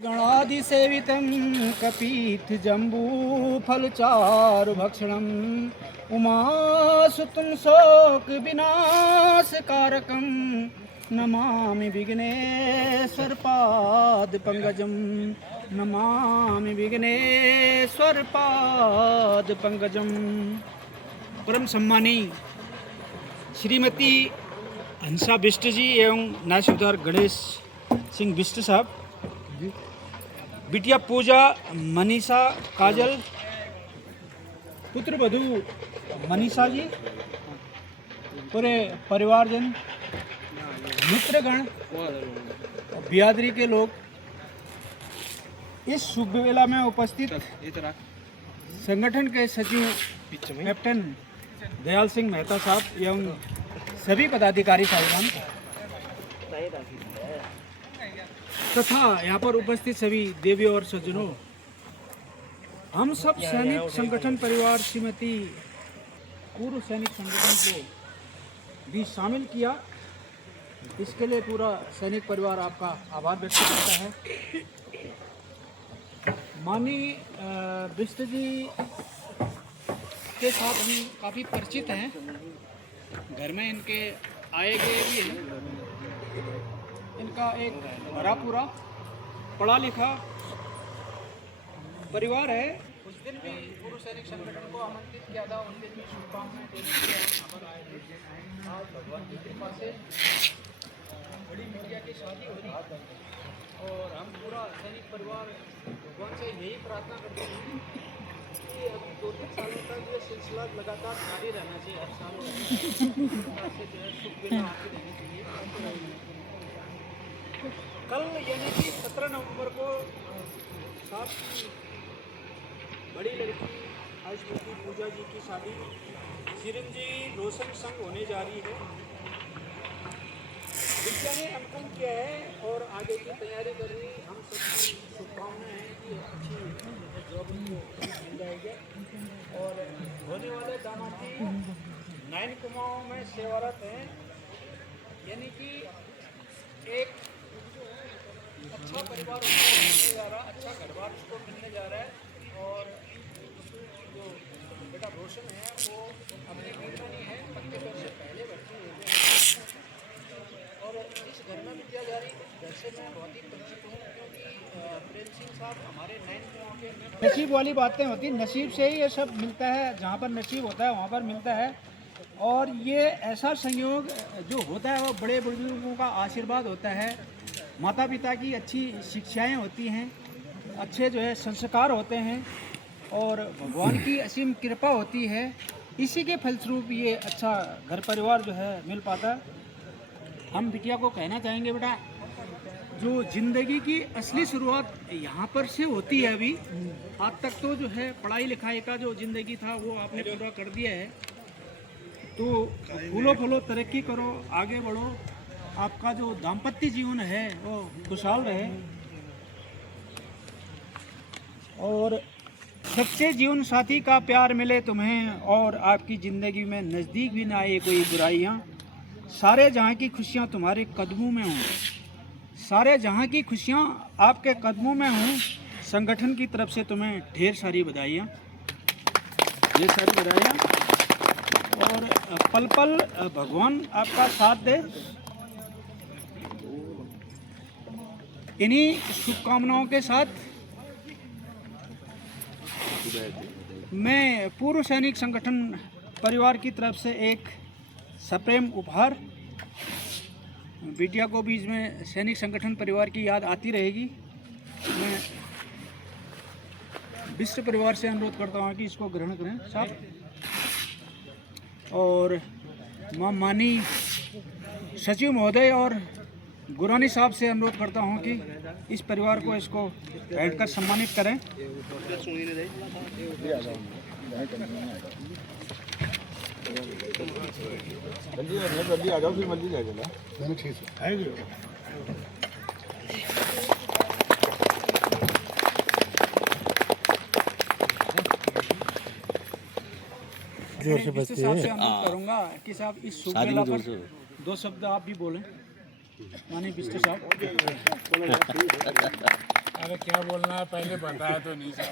गणादिसेवितं कपीथजम्बूफलचारुभक्षणम् उमासुतं शोकविनाशकारकं नमामि विघ्नेश्वरपादपङ्कजं नमामि विघ्नेश्वरपादपङ्कजं। परम सम्मानी श्रीमती हंसा बिष्ट जी एवं नायब सूबेदार गणेश सिंह बिष्ट साहब, बिटिया पूजा मनीषा काजल, पुत्र वधू मनीषा जी, पूरे परिवारजन, मित्रगण, बिरादरी के लोग, इस शुभ वेला में उपस्थित संगठन के सचिव कैप्टन दयाल सिंह मेहता साहब एवं सभी पदाधिकारी साहिबान तथा यहाँ पर उपस्थित सभी देवियों और सज्जनों, हम सब सैनिक संगठन परिवार श्रीमती पूर्व सैनिक संगठन को भी शामिल किया। इसके लिए पूरा सैनिक परिवार आपका आभार व्यक्त करता है। माननीय बिष्ट जी के साथ हम काफ़ी परिचित हैं, घर में इनके आए गए भी हैं। इनका एक भरा पूरा पढ़ा लिखा परिवार है। उस दिन भी पूर्व सैनिक संगठन को आमंत्रित किया था, उन दिन भी शुभकामनाएं देने के लिए हम यहाँ पर आए थे। आज भगवान की कृपा से बड़ी मीडिया की शादी हो रही और हम पूरा सैनिक परिवार भगवान से यही प्रार्थना करते हैं कि अब 2-3 सालों तक ये सिलसिला लगातार जारी रहना चाहिए। हर साल से जो है सुख वेला आती रहनी चाहिए। कल यानी कि 17 नवंबर को साहब की बड़ी लड़की आयुष्मती पूजा जी की शादी चिरंजी रोशन संग होने जा रही है। विद्या ने अंकन किया है और आगे की तैयारी कर रही। हम सबकी शुभकामनाएं हैं कि अच्छी जॉब उनको मिल जाएगी और होने वाले दामाद जी 9 कुमाऊं में सेवारत हैं, यानी कि एक अच्छा परिवार उसको मिलने जा रहा है, अच्छा घर बार उसको मिलने जा रहा है। और जो बेटा रोशन है वो अपने घर में नहीं है, 25 वर्ष से पहले भर्ती हो गए और इस घर में विद्या जा रही। इस घर से मैं बहुत ही परिचित हूँ क्योंकि प्रेम सिंह साहब हमारे 9 कुमाऊं के नसीब वाली बातें होती, नसीब से ही ये सब मिलता है। जहाँ पर नसीब होता है वहाँ पर मिलता है। और ये ऐसा संयोग जो होता है वो बड़े बुजुर्गों का आशीर्वाद होता है, माता पिता की अच्छी शिक्षाएं होती हैं, अच्छे जो है संस्कार होते हैं और भगवान की असीम कृपा होती है। इसी के फलस्वरूप ये अच्छा घर परिवार जो है मिल पाता है। हम बिटिया को कहना चाहेंगे, बेटा जो ज़िंदगी की असली शुरुआत यहाँ पर से होती है। अभी आज तक तो जो है पढ़ाई लिखाई का जो ज़िंदगी था वो आपने पूरा कर दिया है, तो फूलो फूलो तरक्की करो, आगे बढ़ो, आपका जो दाम्पत्य जीवन है वो खुशहाल रहे और सच्चे जीवन साथी का प्यार मिले तुम्हें और आपकी ज़िंदगी में नज़दीक भी ना आए कोई बुराइयाँ। सारे जहाँ की खुशियाँ तुम्हारे कदमों में हों, सारे जहाँ की खुशियाँ आपके कदमों में हों। संगठन की तरफ से तुम्हें ढेर सारी बधाइयाँ, ढेर सारी बधाइयाँ और पल पल भगवान आपका साथ दे। इन्हीं शुभकामनाओं के साथ मैं पूर्व सैनिक संगठन परिवार की तरफ से एक सप्रेम उपहार, बिटिया को बीच में सैनिक संगठन परिवार की याद आती रहेगी। मैं बिष्ट परिवार से अनुरोध करता हूँ कि इसको ग्रहण करें साहब। और माननीय सचिव महोदय और गुरानी साहब से अनुरोध करता हूं कि इस परिवार को इसको बैठकर सम्मानित करें। जल्दी आ जाओ, फिर जल्दी आ जाना। ठीक है, जोर से बचते हैं। अनुरोध करूंगा कि साहब इस शुभ वेला पर 2 शब्द आप भी बोलें। माननीय बिष्ट साहब। अरे क्या बोलना है, पहले बताया तो नहीं सर।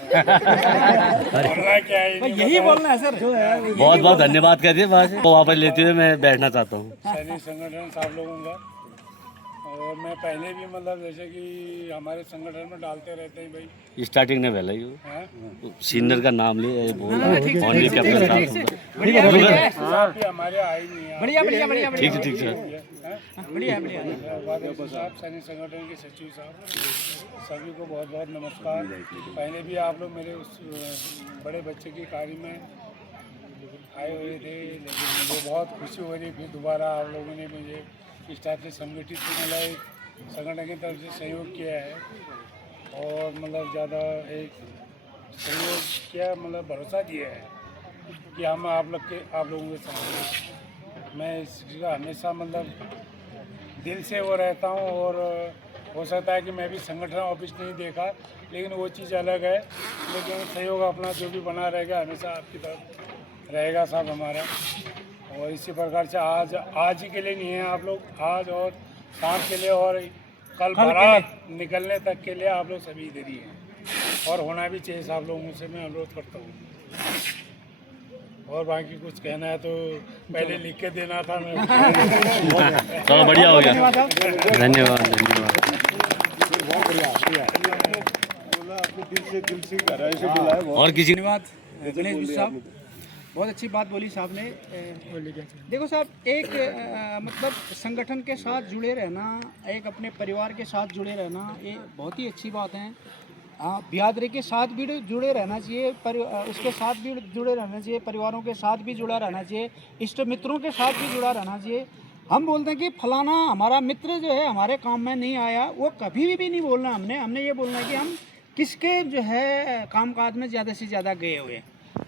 बोलना क्या है, यही बोलना है सर। बहुत बहुत धन्यवाद कहते हैं वहाँ से वो वापस लेते हुए मैं बैठना चाहता हूँ। सैनिक संगठन साहब लोगों का, और मैं पहले भी मतलब जैसे कि हमारे संगठन में डालते रहते हैं भाई। स्टार्टिंग ने पहले ही हैं? सीनियर का नाम लिए बोल बढ़िया साहब भी हमारे आए नहीं हैं। बढ़िया बढ़िया बढ़िया ठीक है ठीक है। बढ़िया बढ़िया। उपाध्यक्ष साहब, सैनिक संगठन के सचिव साहब, सभी को बहुत बहुत नमस्कार। पहले भी आप लोग मेरे उस बड़े बच्चे की कार्य में आए हुए थे, लेकिन मुझे बहुत खुशी हो रही, फिर दोबारा आप लोगों ने मुझे इस टाइप से संगठित करने एक संगठन की तरफ से सहयोग किया है, और मतलब ज़्यादा एक सहयोग किया, मतलब भरोसा दिया है कि हम आप लोगों के साथ हैं। मैं इसका हमेशा मतलब दिल से वो रहता हूँ, और हो सकता है कि मैं भी संगठन ऑफिस नहीं देखा, लेकिन वो चीज़ अलग है। लेकिन सहयोग अपना जो भी बना रहेगा हमेशा आपकी तरफ रहेगा साहब हमारा। और इसी प्रकार से आज ही के लिए नहीं है आप लोग, आज और शाम के लिए और कल बारात निकलने तक के लिए आप लोग सभी इधर ही हैं, और होना भी चाहिए साहब लोगों से मैं अनुरोध करता हूँ। और बाकी कुछ कहना है तो पहले लिख के देना था मैं। चलो बढ़िया हो गया, धन्यवाद धन्यवाद। और किसी धन्यवाद गणेश जी साहब, बहुत अच्छी बात बोली साहब ने। देखो साहब, एक मतलब संगठन के साथ जुड़े रहना, एक अपने परिवार के साथ जुड़े रहना, ये बहुत ही अच्छी बात है। बिरादरी के साथ भी जुड़े रहना चाहिए, उसके साथ भी जुड़े रहना चाहिए, परिवारों के साथ भी जुड़ा रहना चाहिए, इष्ट मित्रों के साथ भी जुड़ा रहना चाहिए। हम बोलते हैं कि फलाना हमारा मित्र जो है हमारे काम में नहीं आया, वो कभी भी नहीं बोलना। हमने ये बोलना है कि हम किसके जो है कामकाज में ज़्यादा से ज़्यादा गए हुए।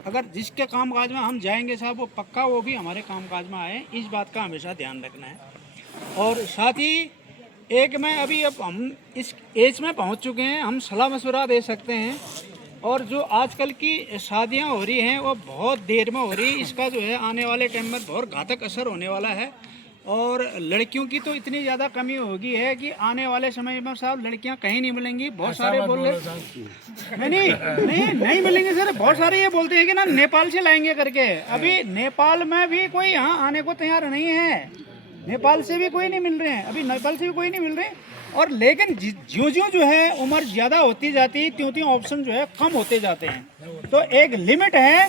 अगर जिसके कामकाज में हम जाएंगे साहब, वो पक्का वो भी हमारे कामकाज में आए, इस बात का हमेशा ध्यान रखना है। और साथ ही एक में अभी अब हम इस एज में पहुंच चुके हैं, हम सलाह मशवरा दे सकते हैं। और जो आजकल की शादियां हो रही हैं वो बहुत देर में हो रही है, इसका जो है आने वाले टाइम में बहुत घातक असर होने वाला है। और लड़कियों की तो इतनी ज़्यादा कमी होगी है कि आने वाले समय में साहब लड़कियां कहीं नहीं मिलेंगी। बहुत सारे बोल रहे नहीं मिलेंगे सर। बहुत सारे ये बोलते हैं कि ना नेपाल से लाएंगे करके। अभी नेपाल में भी कोई यहाँ आने को तैयार नहीं है, नेपाल से भी कोई नहीं मिल रहे हैं, अभी नेपाल से भी कोई नहीं मिल रहे। और लेकिन ज्यों ज्यों जो है उम्र ज़्यादा होती जाती है, त्यों त्यों ऑप्शन जो है कम होते जाते हैं। तो एक लिमिट है,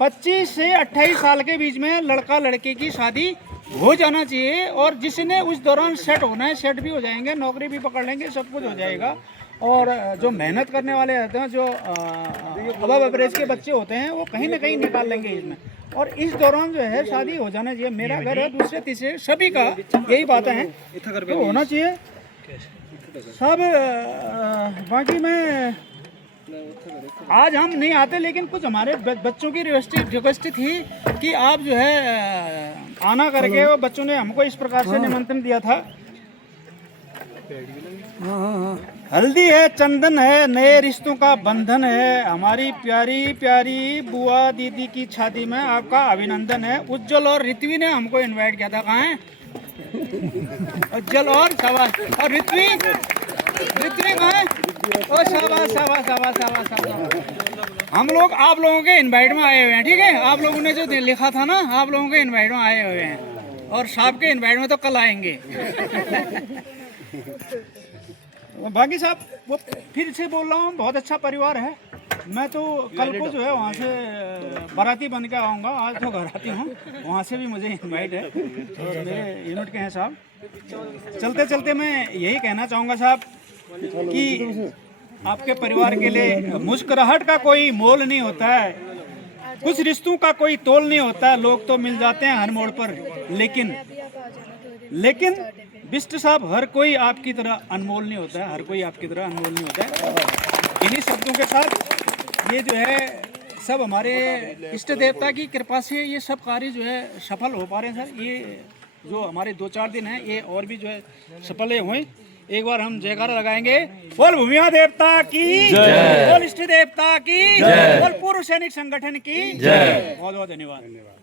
25 से 28 साल के बीच में लड़का लड़की की शादी हो जाना चाहिए। और जिसने उस दौरान सेट होना है, सेट भी हो जाएंगे, नौकरी भी पकड़ लेंगे, सब कुछ हो जाएगा। और जो मेहनत करने वाले रहते हैं, जो अबव एवरेज के बच्चे होते हैं, वो कहीं ना कहीं निकाल लेंगे इसमें। और इस दौरान जो है शादी हो जाना चाहिए। मेरा घर है, दूसरे तीसरे सभी का यही बातें हैं, तो होना चाहिए सब। बाकी मैं आज हम नहीं आते, लेकिन कुछ हमारे बच्चों की रिक्वेस्ट थी कि आप जो है आना करके। वो बच्चों ने हमको इस प्रकार से निमंत्रण दिया था। हल्दी है, चंदन है, नए रिश्तों का बंधन है, हमारी प्यारी प्यारी बुआ दीदी की शादी में आपका अभिनंदन है। उज्जवल और ऋत्वी ने हमको इनवाइट किया था। कहाँ है उज्जवल और शाबाश, और ऋत्वी कहाँ है? ओ शाबाश शाबाश शाबाश शाबाश शाबाश। हम लोग आप लोगों के इनवाइट में आए हुए हैं, ठीक है। आप लोगों ने जो लिखा था ना, आप लोगों के इनवाइट में आए हुए हैं, और साहब के इनवाइट में तो कल आएंगे। बाकी साहब वो फिर से बोल रहा हूँ, बहुत अच्छा परिवार है। मैं तो कल को जो है वहाँ से बाराती बन के आऊँगा, आज तो घराती हूँ, वहाँ से भी मुझे इनवाइट है, और मेरे यूनिट के हैं साहब। चलते चलते मैं यही कहना चाहूँगा साहब कि आपके परिवार के लिए मुस्कुराहट का कोई मोल नहीं होता है, कुछ रिश्तों का कोई तोल नहीं होता है। लोग तो मिल जाते हैं हर मोड़ पर, लेकिन बिष्ट साहब हर कोई आपकी तरह अनमोल नहीं होता है, हर कोई आपकी तरह अनमोल नहीं होता है। इन्हीं शब्दों के साथ ये जो है सब हमारे इष्ट देवता की कृपा से ये सब कार्य जो है सफल हो पा रहे हैं सर। ये जो हमारे 2-4 दिन हैं, ये और भी जो है सफल हुए। एक बार हम जयकारा लगाएंगे, बोल भूमिया देवता की जय, बोल इष्ट देवता की जय, बोल पूर्व सैनिक संगठन की जय। बहुत बहुत धन्यवाद।